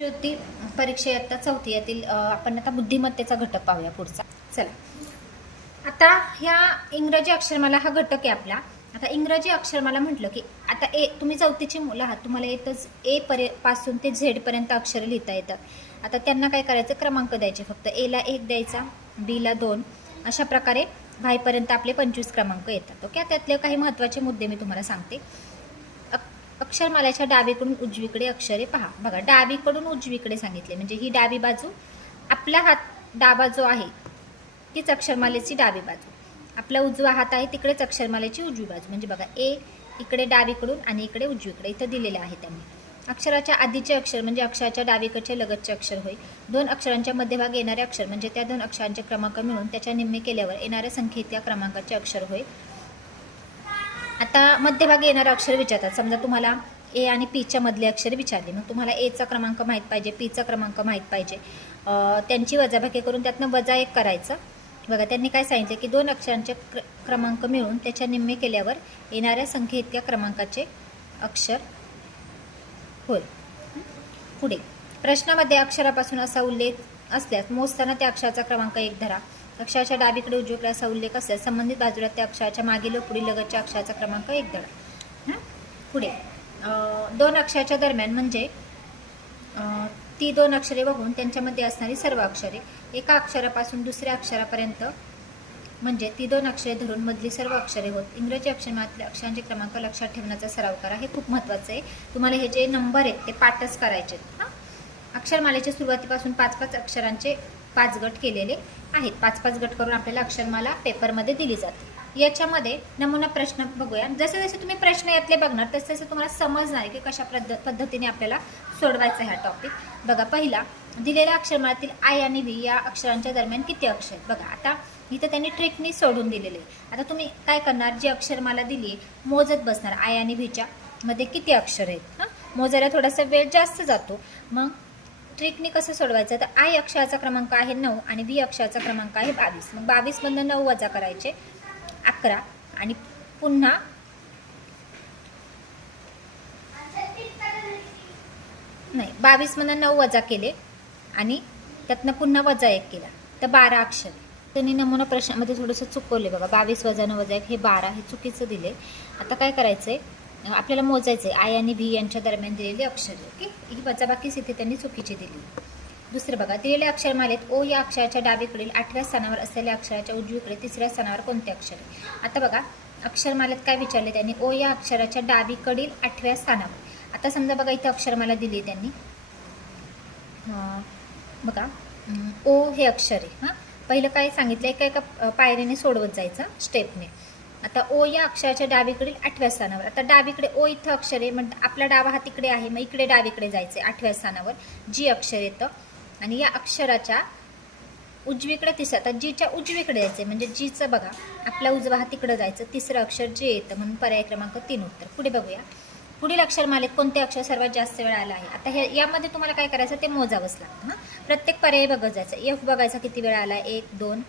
ज्योती परीक्षा इयत्ता चौथी यातील आपण आता बुद्धिमत्तेचा घटक पाहूया पुढचा. चला, आता ह्या इंग्रजी अक्षरमाला हा घटक आहे आपला. आता इंग्रजी अक्षरमाला म्हटलं की आता तुम्ही चौथीची मुलं आहात, तुम्हाला येतच पासून ते झेड पर्यंत अक्षर लिहिता येतात. आता त्यांना काय करायचं, क्रमांक द्यायचे. फक्त एला 1 द्यायचा, बीला 2, अशा प्रकारे वायपर्यंत आपले 25 क्रमांक येतात. ओके, त्यातले काही महत्त्वाचे मुद्दे मी तुम्हाला सांगते. अक्षरमालेच्या डावीकडून उजवीकडे अक्षरे पहा. बघा, डावीकडून उजवीकडे सांगितले म्हणजे ही डावी बाजू. आपला हात डावा जो आहे तीच अक्षरमालेची डावी बाजू. आपला उजवा हात आहे तिकडेच अक्षरमालेची उजवी बाजू. म्हणजे बघा, ए इकडे डावीकडून आणि इकडे उजवीकडे इथं दिलेले आहे त्यांनी. अक्षराच्या आधीचे अक्षर म्हणजे अक्षराच्या डावीकडचे लगतचे अक्षर होय. 2 अक्षरांच्या मध्यभागी येणारे अक्षर म्हणजे त्या 2 अक्षरांचे क्रमांक मिळून त्याच्या निम्मे केल्यावर येणाऱ्या संख्येत त्या क्रमांकाचे अक्षर होय. आता मध्यभागी येणारे अक्षर विचारतात. समजा तुम्हाला ए आणि पीच्या मधले अक्षर विचारले, मग तुम्हाला एचा क्रमांक माहीत पाहिजे, पीचा क्रमांक माहीत पाहिजे. त्यांची वजाबाकी करून त्यातनं वजा 1 करायचं. बघा, त्यांनी काय सांगितलं की 2 अक्षरांचे क्रमांक मिळून त्याच्या निम्मे केल्यावर येणाऱ्या संख्ये इतक्या क्रमांकाचे अक्षर होय. पुढे प्रश्नामध्ये अक्षरापासून असा उल्लेख असल्यास मोजताना त्या अक्षराचा क्रमांक 1 धरा. अक्षराच्या डावीकडे उजवीकडे असा उल्लेख असल्यास संबंधित बाजूला त्या अक्षराच्या मागील व पुढील लगतच्या अक्षराचा क्रमांक 1 धरा. पुढे 2 अक्षराच्या दरम्यान म्हणजे ती 2 अक्षरे बघून त्यांच्यामध्ये असणारी सर्व अक्षरे. एका अक्षरापासून दुसऱ्या अक्षरापर्यंत म्हणजे ती 2 अक्षरे धरून मधली सर्व अक्षरे होत. इंग्रजी अक्षरमालेतल्या अक्षरांचे क्रमांक लक्षात ठेवण्याचा सराव करा. हे खूप महत्त्वाचं आहे. तुम्हाला हे जे नंबर आहेत ते पाठच करायचे. अक्षरमालेच्या सुरुवातीपासून 5-5 अक्षरांचे 5 गट केलेले आहेत. 5-5 गट करून आपल्याला अक्षरमाला पेपरमध्ये दिली जाते. याच्यामध्ये नमुना प्रश्न बघूया. जसे जसे तुम्ही प्रश्न यातले बघणार तसे तसे तुम्हाला समजणार आहे की कशा पद्धतीने आपल्याला सोडवायचा हा टॉपिक. बघा, पहिला दिलेल्या अक्षरमालेतील आय आणि व्ही या अक्षरांच्या दरम्यान किती अक्षर. बघा, आता इथं त्यांनी ट्रिकनी सोडून दिलेले. आता तुम्ही काय करणार, जी अक्षरमाला दिली मोजत बसणार. आय आणि व्हीच्या मध्ये किती अक्षर आहेत. मोजायला थोडासा वेळ जास्त जातो. मग ट्रिकनी कसं सोडवायचं, तर आय अक्षराचा क्रमांक आहे 9 आणि व्ही अक्षराचा क्रमांक आहे 22. मग 22 मधनं 9 वजा करायचे 11 आणि पुन्हा नाही 22 मधनं 9 वजा केले आणि त्यातनं पुन्हा वजा 1 केला तर 12 अक्षर. त्यांनी नमुना प्रश्नामध्ये थोडंसं चुकवले. बघा, 22 वजा 9 वजा 1 हे 12 हे चुकीचं दिले. आता काय करायचंय, आपल्याला मोजायचं आहे आय आणि व्ही यांच्या दरम्यान दिलेली अक्षरे. ओके, ही वजाबाकीच इथे त्यांनी चुकीची दिली. दुसरं बघा, दिलेल्या अक्षरमालेत ओ या अक्षराच्या डावीकडील 8व्या स्थानावर असलेल्या अक्षराच्या उजवीकडे 3ऱ्या स्थानावर कोणते अक्षर आहे. आता बघा, अक्षरमालेत काय विचारले त्यांनी, ओ या अक्षराच्या डावीकडील 8व्या स्थानावर. आता समजा बघा, इथे अक्षरमाला दिली त्यांनी. बघा, ओ हे अक्षर आहे. पहिलं काय सांगितलं, एका पायरीने सोडवत जायचं स्टेपने. आता ओ या अक्षराच्या डावीकडील 8व्या स्थानावर. आता डावीकडे ओ इथं अक्षर आहे, म्हणजे आपला डावा हात इकडे आहे, मग इकडे डावीकडे जायचं 8व्या स्थानावर जी अक्षर येतं. आणि या अक्षराच्या उजवीकडे 3, आता जीच्या उजवीकडे जायचं म्हणजे जीचं बघा, आपला उजवा हात तिकडे जायचं, 3रं अक्षर जे येतं म्हणून पर्याय क्रमांक 3 उत्तर. पुढे बघूया, पुढील अक्षरमालेत कोणते अक्षर सर्वात जास्त वेळा आलं आहे. आता हे यामध्ये तुम्हाला काय करायचं, ते मोजावंच लागतं. प्रत्येक पर्याय बघत जायचं. एफ बघायचा किती वेळा आला, 1 2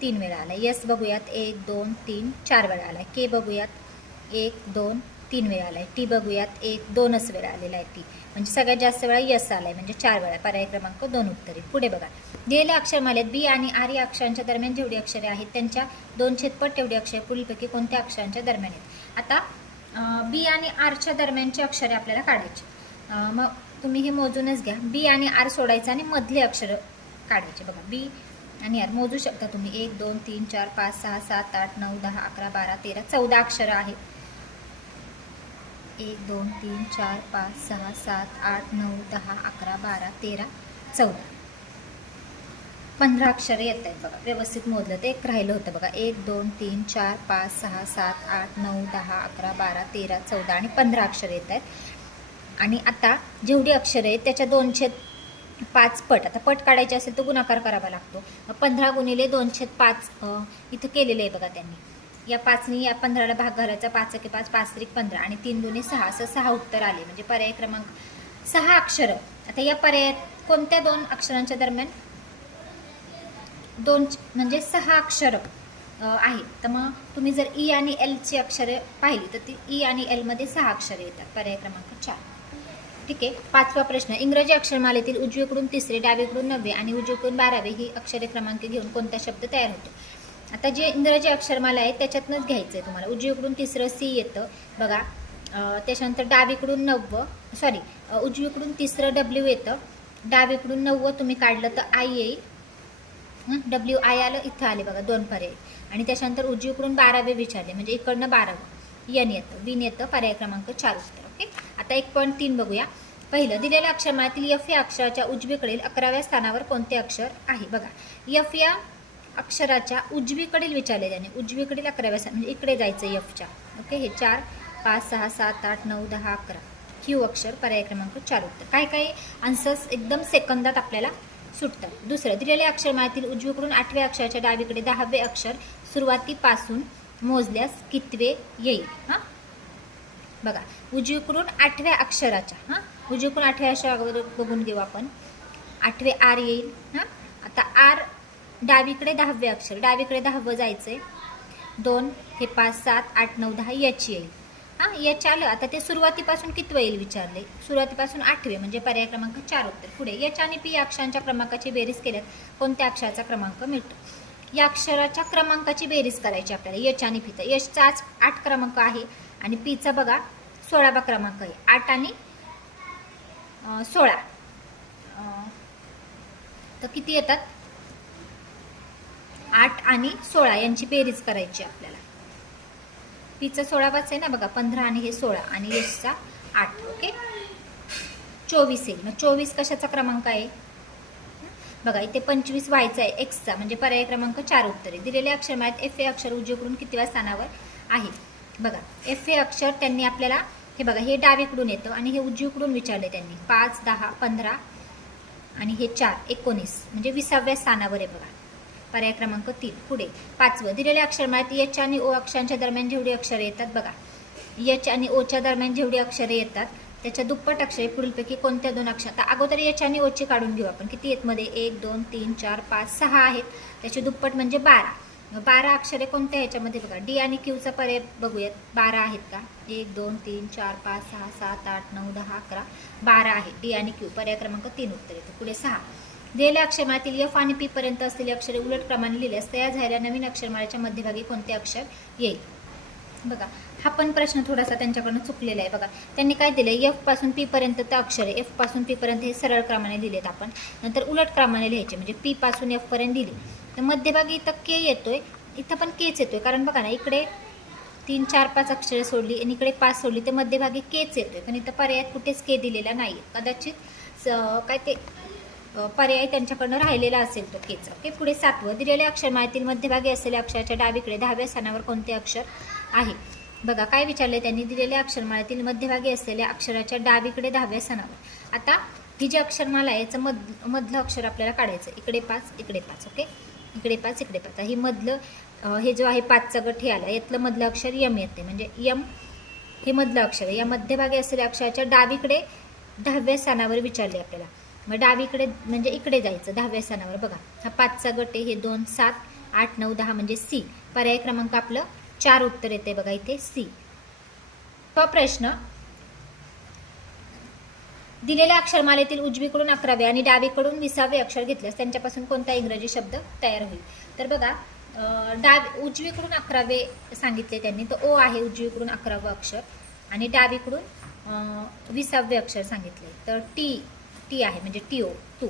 3 वेळा आला. यस बघूयात 1 2 3 4 वेळा आला. के बघूयात 1 2 3 वेळा आला. टी बघूयात 1 2च वेळा आलेला आहे. टी म्हणजे सगळ्यात जास्त वेळा यस आला आहे म्हणजे 4 वेळा. पर्याय क्रमांक 2 उत्तरे. पुढे बघा, दिलेल्या अक्षरमालेत बी आणि आर या अक्षरांच्या दरम्यान जेवढी अक्षरे आहेत त्यांच्या 2/पट तेवढी अक्षरे पुढीलपैकी कोणत्या अक्षरांच्या दरम्यान आहेत. आता बी आणि आरच्या दरम्यानची अक्षरे आपल्याला काढायची. मग तुम्ही हे मोजूनच घ्या. बी आणि आर सोडायचं आणि मधले अक्षर काढायचे. बघा, बी आणि आर मोजू शकता तुम्ही. 1 2 3 4 5 6 7 8 9 10 11 12 13 14 अक्षरं आहेत. 1 2 3 4 5 6 7 8 9 10 11 12 13 14 15 अक्षरे येत आहेत. बघा, व्यवस्थित मोजलं तर एक राहिलं होतं. बघा, 1 2 3 4 5 6 7 8 9 10 11 12 13 14 आणि 15 अक्षरे येत आहेत. आणि आता जेवढी अक्षरं आहेत त्याच्या 2/5 पट. आता पट काढायचे असेल तर गुणाकार करावा लागतो. 15 गुणिले 2/5 इथं केलेलं आहे बघा त्यांनी. या 5नी या 15ला भाग घालायचा. 5 × 5 5 × 15 आणि 3 2 6 असं 6 उत्तर आले. म्हणजे पर्याय क्रमांक 6 अक्षरं. आता या पर्यायात कोणत्या 2 अक्षरांच्या दरम्यान 2 म्हणजे 6 अक्षरं आहेत. तर मग तुम्ही जर ई आणि एलची अक्षरे पाहिली तर ती ई आणि एलमध्ये 6 अक्षरे येतात. पर्याय क्रमांक 4. ठीक आहे. 5वा प्रश्न, इंग्रजी अक्षरमालेतील उजवीकडून तिसरे, डावीकडून 9वे आणि उजवीकडून 12वे ही अक्षरे क्रमांक घेऊन कोणता शब्द तयार होतो? आता जे इंग्रजी अक्षरमाला आहे त्याच्यातनंच घ्यायचं आहे तुम्हाला. उजवीकडून तिसरं सी येतं बघा, त्याच्यानंतर डावीकडून 9, उजवीकडून तिसरं डब्ल्यू येतं, डावीकडून 9 तुम्ही काढलं तर आय येईल, डब्ल्यू आय आलं, इथं आले बघा 2 पर्याय. आणि त्याच्यानंतर उजवीकडून 12वे विचारले म्हणजे इकडनं 12वं यन येतं, विन येतं, पर्याय क्रमांक 4 उत्तर. ओके. आता 1.3 बघूया. पहिलं, दिलेल्या अक्षरमाळ्यातील यफ या अक्षराच्या उजवीकडील 11व्या स्थानावर कोणते अक्षर आहे? बघा, यफ या अक्षराच्या उजवीकडील विचारले त्याने, उजवीकडील 11व्या स्थान म्हणजे इकडे जायचं यफच्या. ओके. हे 4, 5, 6, 7, 8, 9, 10, 11 क्यू अक्षर, पर्याय क्रमांक 4 उत्तर. काय काय आन्सर्स एकदम सेकंदात आपल्याला सुटतात. दुसरं, दिलेल्या अक्षरमाळ्यातील उजवीकडून 8व्या अक्षराच्या डावीकडे 10वे अक्षर सुरुवातीपासून मोजल्यास कितवे येईल? बघा, उजवीकडून 8व्या अक्षराच्या उजवीकडून 8व्या अक्षरावर बघून घेऊ आपण. 8वे आर येईल. आता आर डावीकडे 10वे अक्षर, डावीकडे 10वं जायचंय. 2, हे 5, 7, 8, 9, 10 याची येईल. याच्या आलं. आता ते सुरुवातीपासून कितवं येईल विचारले, सुरुवातीपासून 8वे म्हणजे पर्याय क्रमांक 4 उत्तर. पुढे, यच आणि पी या अक्षरांच्या क्रमांकाची बेरीज केल्यास कोणत्या अक्षराचा क्रमांक मिळतो? या अक्षराच्या क्रमांकाची बेरीज करायची आपल्याला, यच आणि पी. तर यशचा 8 क्रमांक आहे आणि पीचा बघा 16वा क्रमांक आहे. 8 आणि 16 तर किती येतात? 8 आणि 16 यांची बेरीज करायची आपल्याला. पीचा 16वाच आहे ना बघा, 15 आणि हे 16 आणि यशचा 8. ओके. 24 येईल. मग 24 कशाचा क्रमांक आहे? बघा, इथे 25 व्हायचा आहे एक्सचा म्हणजे पर्याय क्रमांक 4 उत्तर आहे. दिलेल्या अक्षरमाळ्यात एफ हे अक्षर उजवीकडून कितव्या स्थानावर आहे? बघा, एफ हे अक्षर त्यांनी आपल्याला, हे बघा, हे डावीकडून येतं आणि हे उजवीकडून विचारले त्यांनी. 5, 10, 15 आणि हे 4, 19 म्हणजे 20व्या स्थानावर आहे बघा, पर्याय क्रमांक 3. पुढे 5वं, दिलेल्या अक्षरमाळ्यात एच आणि ओ अक्षरांच्या दरम्यान जेवढी अक्षरे येतात बघा, एच आणि ओच्या दरम्यान जेवढी अक्षरे येतात त्याच्या दुप्पट अक्षरे पुढीलपैकी कोणत्या 2 अक्षर? आता अगोदर एच आणि ओची काढून घेऊ आपण. किती आहेत मध्ये? 1, 2, 3, 4, 5, 6 आहेत. त्याचे दुप्पट म्हणजे 12. 12 अक्षरे कोणत्या ह्याच्यामध्ये? बघा, डी आणि क्यूचा पर्याय बघूयात. 12 आहेत का? 1, 2, 3, 4, 5, 6, 7, 8, 9, 10, 11 12 आहे. डी आणि क्यू, पर्याय क्रमांक 3 उत्तर येतं. पुढे 6, दिलेल्या अक्षरमाळ्यातील एफ आणि पी पर्यंत असलेली अक्षरे उलट क्रमाने लिहिल्यास तयार झालेल्या नवीन अक्षरमाळेच्या मध्यभागी कोणते अक्षर येईल? बघा, हा पण प्रश्न थोडासा त्यांच्याकडनं चुकलेला आहे. बघा, त्यांनी काय दिलं, एफ पासून पी पर्यंत तर अक्षर आहे, एफ पासून पी पर्यंत हे सरळ क्रमाने लिहिलेत आपण, नंतर उलट क्रमाने लिहायचे म्हणजे पी पासून एफ पर्यंत लिहिले. तर मध्यभागी इथं के येतोय, इथं पण केच येतोय, कारण बघा ना, इकडे 3, 4, 5 अक्षरे सोडली आणि इकडे 5 सोडली तर मध्यभागी केच येतोय, पण इथं पर्यायात कुठेच के दिलेला नाही. कदाचित काय ते पर्याय त्यांच्याकडनं राहिलेला असेल तो केचा. ओके. पुढे 7वं, दिलेल्या अक्षरमाळेतील मध्यभागी असलेल्या अक्षराच्या डावीकडे 10व्या स्थानावर कोणते अक्षर आहे? बघा, काय विचारले त्यांनी, दिलेल्या अक्षरमाळेतील मध्यभागी असलेल्या अक्षराच्या डावीकडे 10व्या स्थानावर. आता ही जी अक्षरमाला आहे याचं मधलं अक्षर आपल्याला काढायचं. इकडे 5, इकडे 5. ओके. इकडे 5, इकडे 5. ही मधलं, हे जो आहे 5चा गट हे आला, यातलं मधलं अक्षर यम येते म्हणजे यम हे मधलं अक्षर आहे. या मध्यभागी असलेल्या अक्षराच्या डावीकडे 10व्या स्थानावर विचारले आपल्याला. मग डावीकडे म्हणजे इकडे जायचं 10व्या स्थानावर. बघा, हा 5चा गट आहे, हे 2, 7, 8, 9, 10 म्हणजे सी, पर्याय क्रमांक आपलं 4 उत्तर येते बघा इथे सी. तो प्रश्न, दिलेल्या अक्षरमालेतील उजवीकडून 11वे आणि डावीकडून 20वे अक्षर घेतल्यास त्यांच्यापासून कोणता इंग्रजी शब्द तयार होईल? तर बघा, उजवीकडून 11वे सांगितले त्यांनी, तर ओ आहे उजवीकडून 11वं अक्षर आणि डावीकडून 20वे अक्षर सांगितले, तर टी आहे म्हणजे टीओ 2.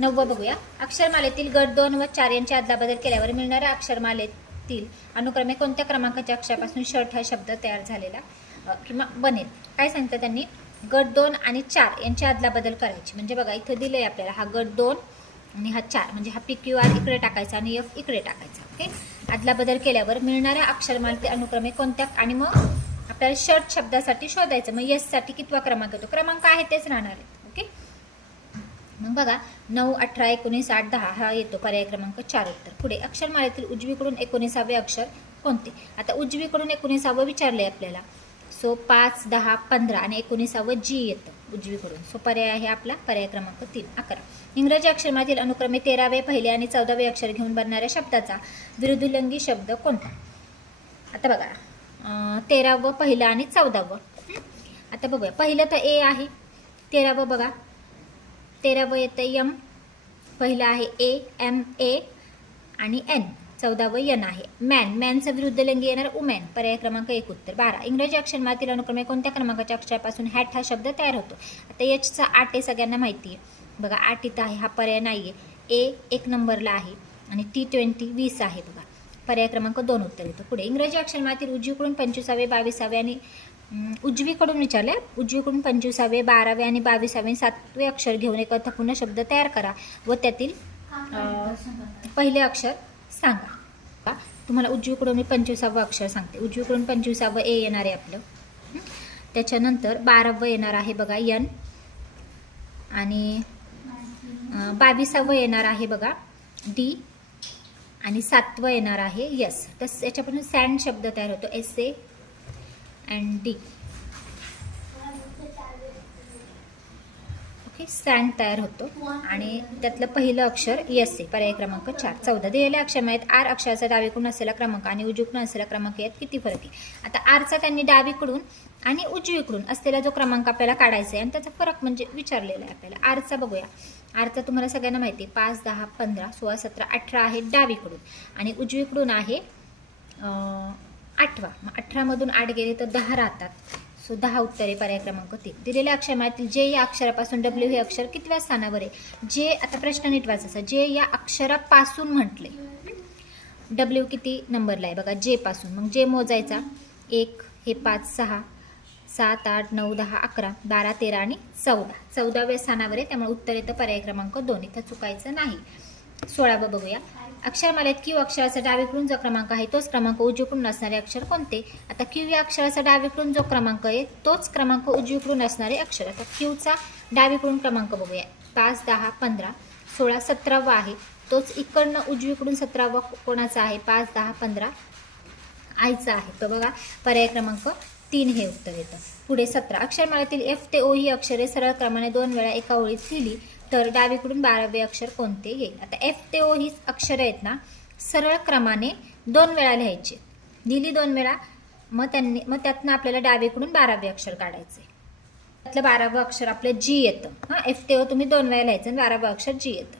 9वं बघूया, अक्षरमालेतील गट 2 व 4 यांची अदलाबदल केल्यावर मिळणाऱ्या अक्षरमालेतील अनुक्रमे कोणत्या क्रमांकाच्या अक्षरापासून शर्ट हा शब्द तयार झालेला किंवा बनेल? काय सांगतात त्यांनी, गट 2 आणि 4 यांची अदलाबदल करायची. म्हणजे बघा, इथं दिलंय आपल्याला, हा गट 2 आणि हा 4 म्हणजे हा PQR इकडे टाकायचा आणि एफ इकडे टाकायचा. ओके. अदलाबदल केल्यावर मिळणाऱ्या अक्षरमालेचे अनुक्रमे कोणत्या, आणि मग आपल्याला शर्ट शब्दासाठी शोधायचं. मग यस साठी कितवा क्रमांक येतो? क्रमांक आहे तेच राहणार आहेत. ओके. मग बघा, 9, 18, 19, 8, 10 हा येतो, पर्याय क्रमांक 4 उत्तर. पुढे अक्षरमालेतील उजवीकडून 19वे अक्षर कोणते? आता उजवीकडून 19वे विचारले आपल्याला, सो 5, 10, 15 आणि 19वे जी येतं उजवीकडून. सो पर्याय आहे आपला पर्याय क्रमांक 3. 11, इंग्रजी अक्षरमालेतील अनुक्रमे 13वे पहिले आणि 14वे अक्षर घेऊन बनणाऱ्या शब्दाचा विरुद्धलिंगी शब्द कोणता? आता बघा, 13वं पहिलं आणि 14वं. आता बघूया, पहिलं तर ए आहे, 13वं बघा, 13वं येतं यम, पहिलं आहे ए, एम ए आणि एन, 14वं यन आहे. मॅन, मॅनचं विरुद्ध लिंगी येणार उमॅन, पर्याय क्रमांक 1 उत्तर. 12 इंग्रजी अक्षरमालेतील अनुक्रमे कोणत्या क्रमांकाच्या अक्षरापासून हॅट हा शब्द तयार होतो? आता एचचा 8 आहे, सगळ्यांना माहिती आहे बघा, 8 इथं आहे, हा पर्याय नाही आहे. ए 1 नंबरला आहे आणि T20 20 आहे बघा, पर्याय क्रमांक 2 उत्तर येतो. पुढे इंग्रजी अक्षरमालेतील उजवीकडून 25वे 22वे आणि उजवीकडून विचारले, उजवीकडून 25वे 12वे आणि 22वे 7वे अक्षर घेऊन एक अर्थपूर्ण शब्द तयार करा व त्यातील पहिले अक्षर सांगा. तुम्हाला उजवीकडून मी 25वं अक्षर सांगते. उजवीकडून 25वं ए येणार आहे आपलं, त्याच्यानंतर 12वं येणार आहे बघा यन आणि 22वं येणार आहे बघा डी आणि 7वं येणार आहे यस. तस याच्यापासून सँड शब्द तयार होतो, SA and D. Okay, sand तयार होतो आणि त्यातलं पहिलं अक्षर यस आहे, पर्याय क्रमांक 4. 14 दिलेल्या अक्षरमालेत आर अक्षराचा डावीकडून असलेला क्रमांक आणि उजवीकडून असलेला क्रमांक यात किती फरक आहे? आता आरचा त्यांनी डावीकडून आणि उजवीकडून असलेला जो क्रमांक आपल्याला काढायचा आहे आणि त्याचा फरक म्हणजे विचारलेला आहे आपल्याला. आरचा बघूया. आरचा तुम्हाला सगळ्यांना माहिती आहे, 5 10 15 16 17 18 आहे डावीकडून आणि उजवीकडून आहे 8वा. मग 18मधून 8 गेले तर 10 राहतात. सो 10 उत्तरे, पर्याय क्रमांक 3. दिलेल्या अक्षरमालेतील जे या अक्षरापासून डब्ल्यू हे अक्षर कितव्या स्थानावर आहे? जे, आता प्रश्न नीट वाचायचा, जे या अक्षरापासून म्हटले, डब्ल्यू किती नंबरला आहे बघा जे पासून. मग जे मोजायचा, 1 हे 5 6 7 8 9 10 11 12 13 आणि 14, 14व्या स्थानावर आहे, त्यामुळे उत्तर येतं पर्याय क्रमांक 2. इथं चुकायचं नाही. 16वं बघूया. अक्षरमालेत क्यू अक्षराचा डावीकडून जो क्रमांक आहे तोच क्रमांक उजवीकडून असणारे अक्षर कोणते? आता क्यू या अक्षराचा डावीकडून जो क्रमांक आहे तोच क्रमांक उजवीकडून असणारे अक्षर. आता क्यूचा डावीकडून क्रमांक बघूया, 5 10 15 16 17वा आहे, तोच इकडनं उजवीकडून 17वा कोणाचा आहे? 5 10 15 आईचा आहे. तो बघा, पर्याय क्रमांक 3 हे उत्तर येतं. पुढे 17 अक्षरमालेतील F ते O ही अक्षरे सरळ क्रमाने 2 वेळा एका ओळीत लिहिली तर डावीकडून 12वे अक्षर कोणते येईल? आता F ते O ही अक्षरं आहेत ना, सरळ क्रमाने 2 वेळा लिहायचे, लिहिली 2 वेळा, मग त्यातनं आपल्याला डावीकडून 12वे अक्षर काढायचे. त्यातलं 12वं अक्षर आपलं G येतं. F ते O तुम्ही 2 वेळा लिहायचं आणि 12वं अक्षर G येतं.